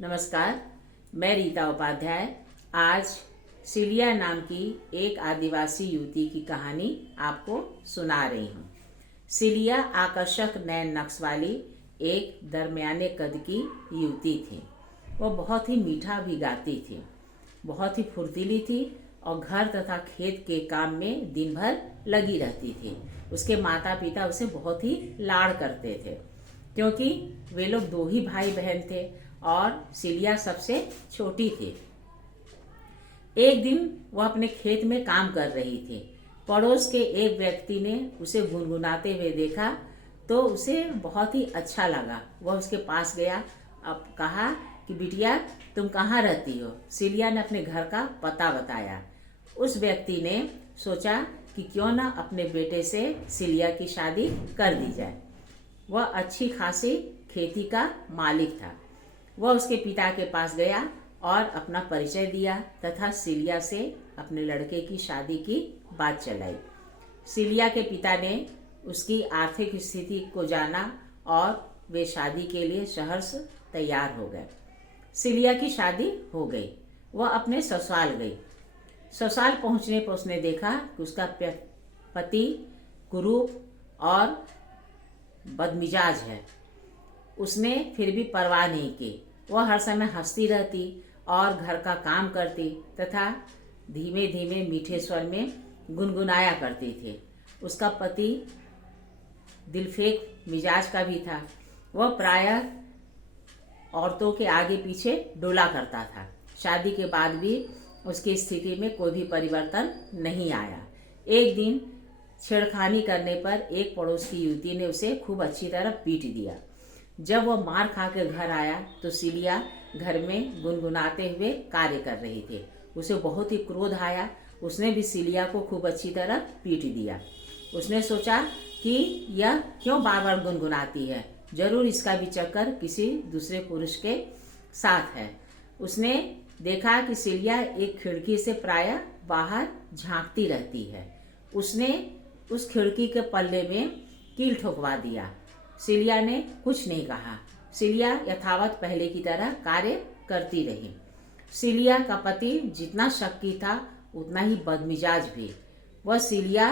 नमस्कार, मैं रीता उपाध्याय आज सिलिया नाम की एक आदिवासी युवती की कहानी आपको सुना रही हूँ। सिलिया आकर्षक नैन नक्श वाली एक दरमियाने कद की युवती थी। वह बहुत ही मीठा भी गाती थी, बहुत ही फुर्तीली थी और घर तथा खेत के काम में दिन भर लगी रहती थी। उसके माता पिता उसे बहुत ही लाड़ करते थे क्योंकि वे लोग दो ही भाई बहन थे और सिलिया सबसे छोटी थी। एक दिन वह अपने खेत में काम कर रही थी। पड़ोस के एक व्यक्ति ने उसे गुनगुनाते हुए देखा तो उसे बहुत ही अच्छा लगा। वह उसके पास गया, अब कहा कि बिटिया तुम कहाँ रहती हो। सिलिया ने अपने घर का पता बताया। उस व्यक्ति ने सोचा कि क्यों ना अपने बेटे से सिलिया की शादी कर दी जाए। वह अच्छी खासी खेती का मालिक था। वह उसके पिता के पास गया और अपना परिचय दिया तथा सिलिया से अपने लड़के की शादी की बात चलाई। सिलिया के पिता ने उसकी आर्थिक स्थिति को जाना और वे शादी के लिए सहर्ष तैयार हो गए। सिलिया की शादी हो गई। वह अपने ससुराल गई। ससुराल पहुंचने पर उसने देखा कि उसका पति कुरूप और बदमिजाज है। उसने फिर भी परवाह नहीं की। वह हर समय हंसती रहती और घर का काम करती तथा धीमे धीमे मीठे स्वर में गुनगुनाया करती थी। उसका पति दिलफेक मिजाज का भी था। वह प्रायः औरतों के आगे पीछे डोला करता था। शादी के बाद भी उसकी स्थिति में कोई भी परिवर्तन नहीं आया। एक दिन छेड़खानी करने पर एक पड़ोस की युवती ने उसे खूब अच्छी तरह पीट दिया। जब वह मार खाकर घर आया तो सिलिया घर में गुनगुनाते हुए कार्य कर रही थी। उसे बहुत ही क्रोध आया। उसने भी सिलिया को खूब अच्छी तरह पीट दिया। उसने सोचा कि यह क्यों बार बार गुनगुनाती है, जरूर इसका भी चक्कर किसी दूसरे पुरुष के साथ है। उसने देखा कि सिलिया एक खिड़की से प्रायः बाहर झांकती रहती है। उसने उस खिड़की के पल्ले में कील ठोकवा दिया। सिलिया ने कुछ नहीं कहा। सिलिया यथावत पहले की तरह कार्य करती रही। सिलिया का पति जितना शक्की था उतना ही बदमिजाज भी। वह सिलिया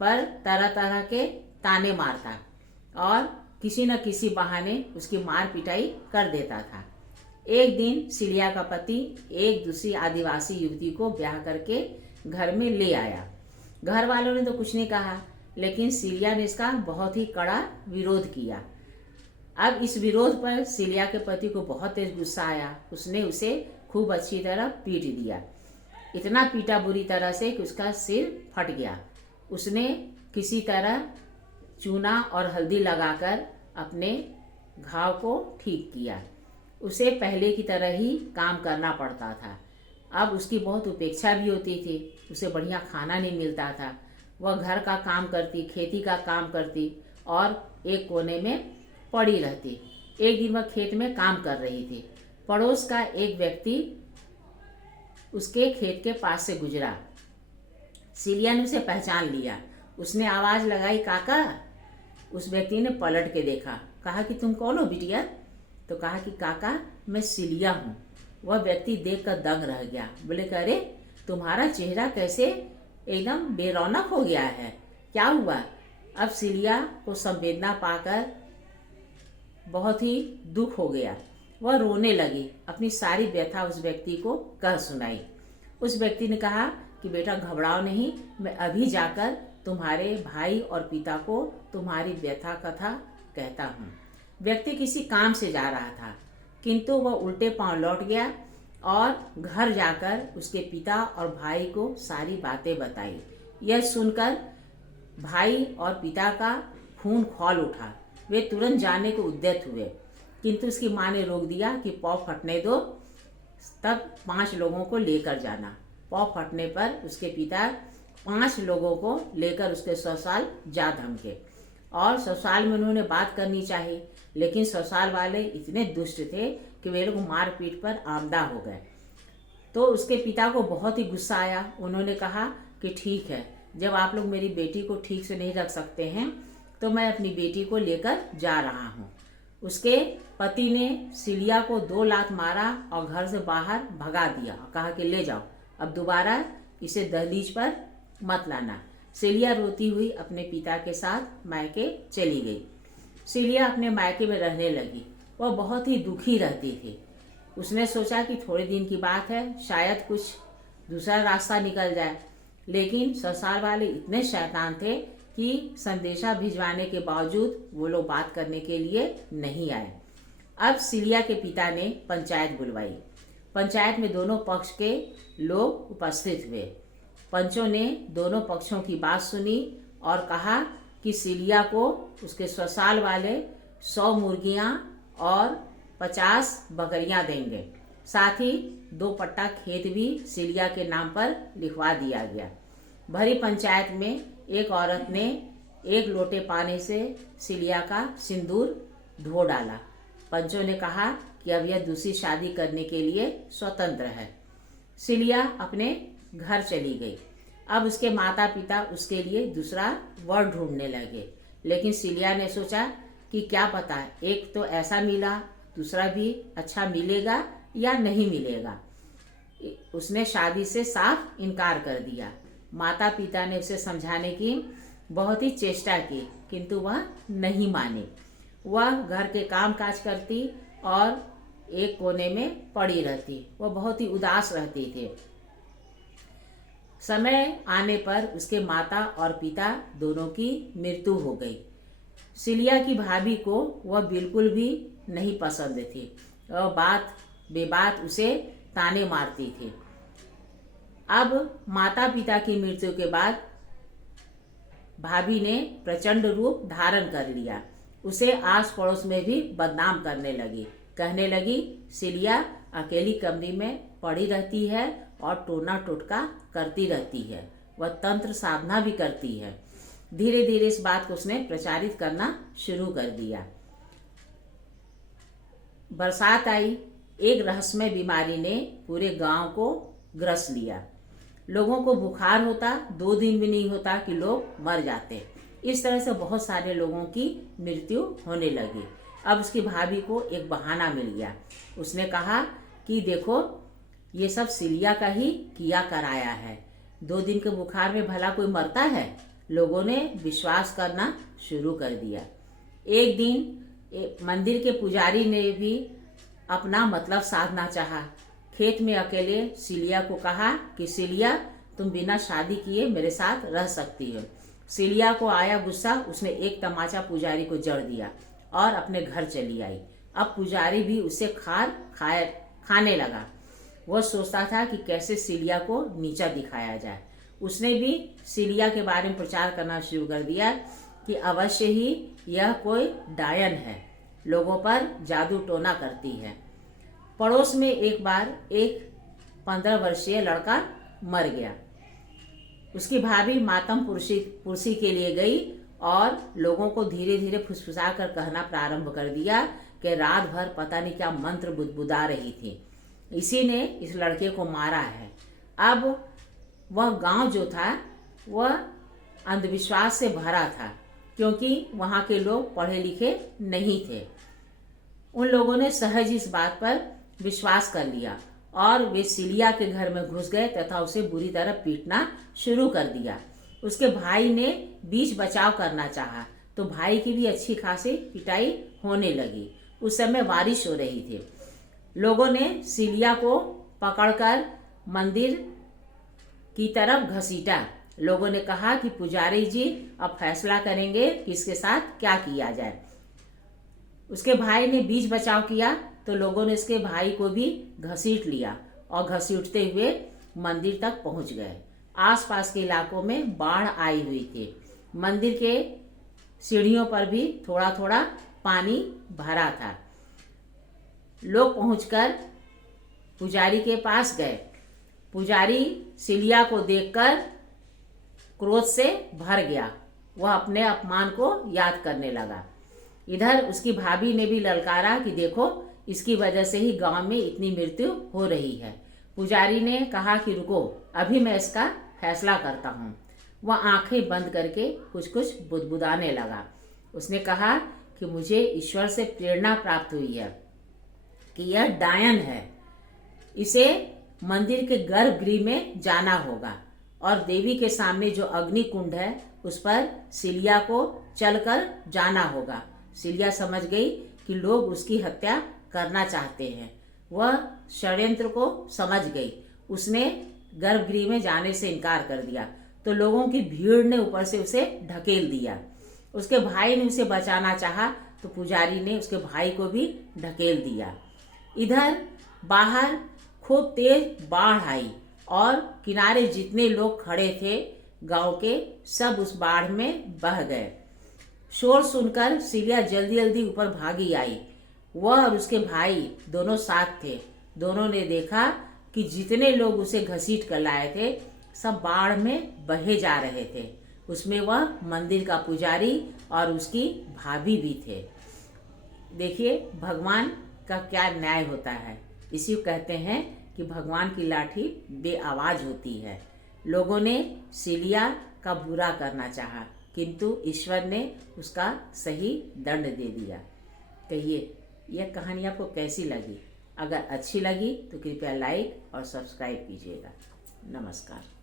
पर तरह तरह के ताने मारता और किसी न किसी बहाने उसकी मार पिटाई कर देता था। एक दिन सिलिया का पति एक दूसरी आदिवासी युवती को ब्याह करके घर में ले आया। घर वालों ने तो कुछ नहीं कहा, लेकिन सिलिया ने इसका बहुत ही कड़ा विरोध किया। अब इस विरोध पर सिलिया के पति को बहुत तेज गुस्सा आया। उसने उसे खूब अच्छी तरह पीट दिया। इतना पीटा बुरी तरह से कि उसका सिर फट गया। उसने किसी तरह चूना और हल्दी लगाकर अपने घाव को ठीक किया। उसे पहले की तरह ही काम करना पड़ता था। अब उसकी बहुत उपेक्षा भी होती थी। उसे बढ़िया खाना नहीं मिलता था। वह घर का काम करती, खेती का काम करती और एक कोने में पड़ी रहती। एक दिन वह खेत में काम कर रही थी। पड़ोस का एक व्यक्ति उसके खेत के पास से गुजरा। सिलिया ने उसे पहचान लिया। उसने आवाज लगाई, काका। उस व्यक्ति ने पलट के देखा, कहा कि तुम कौन हो बिटिया? तो कहा कि काका मैं सिलिया हूँ। वह व्यक्ति देखकर दंग रह गया। बोले, अरे तुम्हारा चेहरा कैसे एकदम बेरौनक हो गया है, क्या हुआ? अब सिलिया को संवेदना पाकर बहुत ही दुख हो गया। वह रोने लगी, अपनी सारी व्यथा उस व्यक्ति को कह सुनाई। उस व्यक्ति ने कहा कि बेटा घबराओ नहीं, मैं अभी जाकर तुम्हारे भाई और पिता को तुम्हारी व्यथा कथा कहता हूँ। व्यक्ति किसी काम से जा रहा था, किंतु वह उल्टे पांव लौट गया और घर जाकर उसके पिता और भाई को सारी बातें बताई। यह सुनकर भाई और पिता का खून खौल उठा। वे तुरंत जाने को उद्यत हुए, किंतु उसकी माँ ने रोक दिया कि पाँव फटने दो, तब 5 लोगों को लेकर जाना। पाँव फटने पर उसके पिता 5 लोगों को लेकर उसके ससुराल जा धमके और ससुराल में उन्होंने बात करनी चाहिए, लेकिन ससुराल वाले इतने दुष्ट थे कि वे लोग मार पीट पर आमदा हो गए। तो उसके पिता को बहुत ही गुस्सा आया। उन्होंने कहा कि ठीक है, जब आप लोग मेरी बेटी को ठीक से नहीं रख सकते हैं तो मैं अपनी बेटी को लेकर जा रहा हूँ। उसके पति ने सिलिया को 2 लात मारा और घर से बाहर भगा दिया और कहा कि ले जाओ, अब दोबारा इसे दहलीज पर मत लाना। सिलिया रोती हुई अपने पिता के साथ मायके चली गई। सिलिया अपने मायके में रहने लगी। वह बहुत ही दुखी रहती थी। उसने सोचा कि थोड़े दिन की बात है, शायद कुछ दूसरा रास्ता निकल जाए, लेकिन ससुराल वाले इतने शैतान थे कि संदेशा भिजवाने के बावजूद वो लोग बात करने के लिए नहीं आए। अब सिलिया के पिता ने पंचायत बुलवाई। पंचायत में दोनों पक्ष के लोग उपस्थित हुए। पंचों ने दोनों पक्षों की बात सुनी और कहा कि सिलिया को उसके ससुराल वाले 100 मुर्गियां और 50 बकरियां देंगे। साथ ही 2 पट्टा खेत भी सिलिया के नाम पर लिखवा दिया गया। भरी पंचायत में एक औरत ने 1 लोटे पानी से सिलिया का सिंदूर धो डाला। पंचों ने कहा कि अब यह दूसरी शादी करने के लिए स्वतंत्र है। सिलिया अपने घर चली गई। अब उसके माता पिता उसके लिए दूसरा वर ढूंढने लगे, लेकिन सिलिया ने सोचा कि क्या पता, एक तो ऐसा मिला, दूसरा भी अच्छा मिलेगा या नहीं मिलेगा। उसने शादी से साफ इनकार कर दिया। माता पिता ने उसे समझाने की बहुत ही चेष्टा की, किंतु वह नहीं मानी। वह घर के काम काज करती और एक कोने में पड़ी रहती। वह बहुत ही उदास रहती थी। समय आने पर उसके माता और पिता दोनों की मृत्यु हो गई। सिलिया की भाभी को वह बिल्कुल भी नहीं पसंद थी। वह बात बेबात उसे ताने मारती थी। अब माता पिता की मृत्यु के बाद भाभी ने प्रचंड रूप धारण कर लिया। उसे आस पड़ोस में भी बदनाम करने लगी। कहने लगी, सिलिया अकेली कमरे में पड़ी रहती है और टोना टोटका करती रहती है। वह तंत्र साधना भी करती है। धीरे धीरे इस बात को उसने प्रचारित करना शुरू कर दिया। बरसात आई। एक रहस्यमय बीमारी ने पूरे गांव को ग्रस लिया। लोगों को बुखार होता, 2 दिन भी नहीं होता कि लोग मर जाते। इस तरह से बहुत सारे लोगों की मृत्यु होने लगी। अब उसकी भाभी को एक बहाना मिल गया। उसने कहा कि देखो, ये सब सिलिया का ही किया कराया है। 2 दिन के बुखार में भला कोई मरता है? लोगों ने विश्वास करना शुरू कर दिया। एक दिन मंदिर के पुजारी ने भी अपना मतलब साधना चाहा। खेत में अकेले सिलिया को कहा कि सिलिया, तुम बिना शादी किए मेरे साथ रह सकती हो। सिलिया को आया गुस्सा। उसने एक तमाचा पुजारी को जड़ दिया और अपने घर चली आई। अब पुजारी भी उसे खाने लगा। वह सोचता था कि कैसे सिलिया को नीचा दिखाया जाए। उसने भी सिलिया के बारे में प्रचार करना शुरू कर दिया कि अवश्य ही यह कोई डायन है, लोगों पर जादू टोना करती है। पड़ोस में एक बार एक 15 वर्षीय लड़का मर गया। उसकी भाभी मातम पुरसी के लिए गई और लोगों को धीरे धीरे फुसफुसा कर कहना प्रारंभ कर दिया कि रात भर पता नहीं क्या मंत्र बुदबुदा रही थी, इसी ने इस लड़के को मारा है। अब वह गांव जो था वह अंधविश्वास से भरा था, क्योंकि वहां के लोग पढ़े लिखे नहीं थे। उन लोगों ने सहज इस बात पर विश्वास कर लिया और वे सिलिया के घर में घुस गए तथा उसे बुरी तरह पीटना शुरू कर दिया। उसके भाई ने बीच बचाव करना चाहा तो भाई की भी अच्छी खासी पिटाई होने लगी। उस समय बारिश हो रही थी। लोगों ने सिलिया को पकड़कर मंदिर की तरफ घसीटा। लोगों ने कहा कि पुजारी जी अब फैसला करेंगे कि इसके साथ क्या किया जाए। उसके भाई ने बीच बचाव किया तो लोगों ने इसके भाई को भी घसीट लिया और घसीटते हुए मंदिर तक पहुंच गए। आसपास के इलाकों में बाढ़ आई हुई थी। मंदिर के सीढ़ियों पर भी थोड़ा थोड़ा पानी भरा था। लोग पहुंचकर पुजारी के पास गए। पुजारी सिलिया को देखकर क्रोध से भर गया। वह अपने अपमान को याद करने लगा। इधर उसकी भाभी ने भी ललकारा कि देखो, इसकी वजह से ही गांव में इतनी मृत्यु हो रही है। पुजारी ने कहा कि रुको, अभी मैं इसका फैसला करता हूँ। वह आंखें बंद करके कुछ कुछ बुदबुदाने लगा। उसने कहा कि मुझे ईश्वर से प्रेरणा प्राप्त हुई है कि यह डायन है, इसे मंदिर के गर्भगृह में जाना होगा और देवी के सामने जो अग्नि कुंड है उस पर सिलिया को चलकर जाना होगा। सिलिया समझ गई कि लोग उसकी हत्या करना चाहते हैं। वह षड्यंत्र को समझ गई। उसने गर्भगृह में जाने से इनकार कर दिया तो लोगों की भीड़ ने ऊपर से उसे ढकेल दिया। उसके भाई ने उसे बचाना चाहा तो पुजारी ने उसके भाई को भी ढकेल दिया। इधर बाहर खूब तेज बाढ़ आई और किनारे जितने लोग खड़े थे गांव के सब उस बाढ़ में बह गए। शोर सुनकर सिलिया जल्दी जल्दी ऊपर भागी आई। वह और उसके भाई दोनों साथ थे। दोनों ने देखा कि जितने लोग उसे घसीट कर लाए थे सब बाढ़ में बहे जा रहे थे। उसमें वह मंदिर का पुजारी और उसकी भाभी भी थे। देखिए भगवान का क्या न्याय होता है। इसी को कहते हैं कि भगवान की लाठी बेआवाज होती है। लोगों ने सिलिया का बुरा करना चाहा किंतु ईश्वर ने उसका सही दंड दे दिया। कहिए यह कहानी आपको कैसी लगी? अगर अच्छी लगी तो कृपया लाइक और सब्सक्राइब कीजिएगा। नमस्कार।